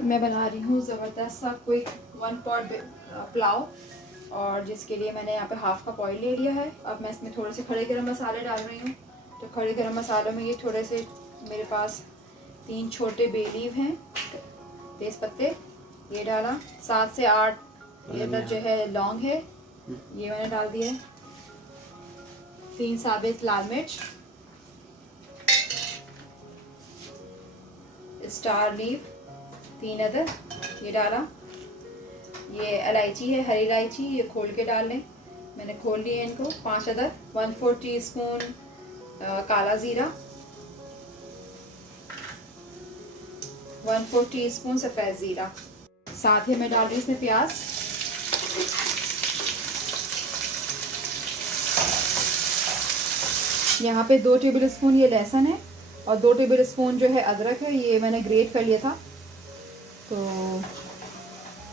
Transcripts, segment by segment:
मैं बना रही हूँ ज़बरदस्त सा क्विक 1 पॉट पुलाव, और जिसके लिए मैंने यहाँ पे हाफ कप ऑयल ले लिया है। अब मैं इसमें थोड़े से खड़े गरम मसाले डाल रही हूँ। तो खड़े गरम मसालों में ये थोड़े से मेरे पास 3 छोटे बे लीव हैं, तेज़ पत्ते, ये डाला। 7 से 8 ये जो है लौंग है, ये मैंने डाल दिया है। 3 साबित लाल मिर्च, स्टार लीव 3 अदर, ये डाला। ये इलायची है, हरी इलायची, ये खोल के डाल लें, मैंने खोल लिए इनको 5 अदर। 1/4 टीस्पून काला ज़ीरा, 1/4 टीस्पून सफ़ेद ज़ीरा। साथ ही मैं डाल रही हूँ इसमें प्याज, यहाँ पे 2 टेबल स्पून ये लहसुन है, और 2 टेबल स्पून जो है अदरक है, ये मैंने ग्रेट कर लिया था। तो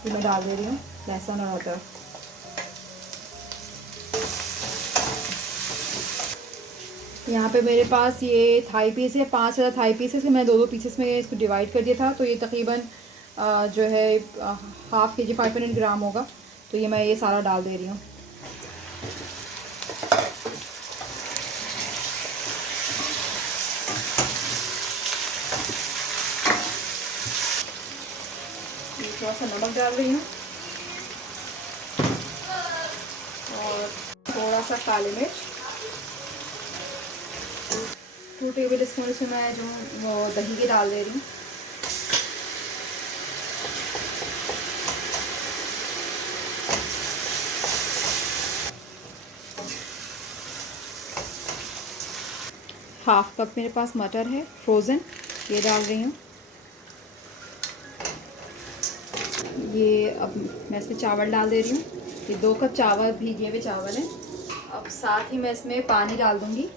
ये मैं डाल दे रही हूँ लहसुन और अदरक। यहाँ पे मेरे पास ये थाई पीस है, 5 थाई पीसेस है, मैं 2-2 पीसेस में इसको डिवाइड कर दिया था। तो ये तकरीबन जो है हाफ़ kg 500 ग्राम होगा। तो ये मैं ये सारा डाल दे रही हूँ। थोड़ा सा नमक डाल रही हूँ, और थोड़ा सा काली मिर्च। 2 टेबल स्पून इसमें मैं जो वो दही के डाल दे रही हूँ। हाफ कप मेरे पास मटर है फ्रोज़न, ये डाल रही हूँ। ये अब मैं इसमें चावल डाल दे रही हूँ। ये 2 कप चावल भीगे हुए चावल हैं। अब साथ ही मैं इसमें पानी डाल दूँगी।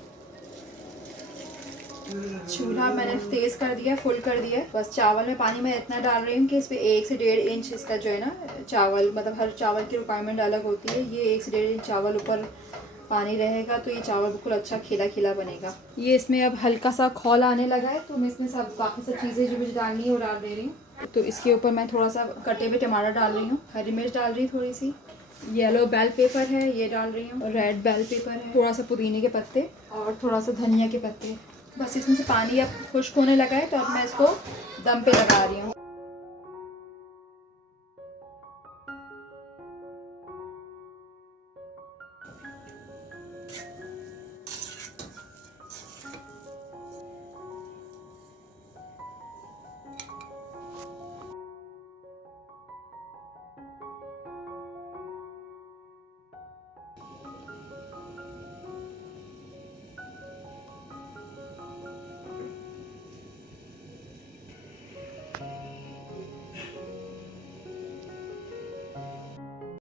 चूल्हा मैंने तेज़ कर दिया, फुल कर दिया है। बस चावल में पानी मैं इतना डाल रही हूँ कि इस पर 1 से 1.5 इंच इसका जो है ना चावल, मतलब हर चावल की रिक्वायरमेंट अलग होती है। ये 1 से 1.5 इंच चावल ऊपर पानी रहेगा, तो ये चावल बिल्कुल अच्छा खिला खिला बनेगा। ये इसमें अब हल्का सा खौल आने लगा है, तो मैं इसमें सब बाकी सब चीज़ें जो मुझे डालनी है वो डाल दे रही हूँ। तो इसके ऊपर मैं थोड़ा सा कटे हुए टमाटर डाल रही हूँ, हरी मिर्च डाल रही हूँ, थोड़ी सी येलो बेल पेपर है ये डाल रही हूँ, रेड बेल पेपर है, थोड़ा सा पुदीने के पत्ते और थोड़ा सा धनिया के पत्ते। बस इसमें से पानी अब खुश्क होने लगा है, तो अब मैं इसको दम पे लगा रही हूँ।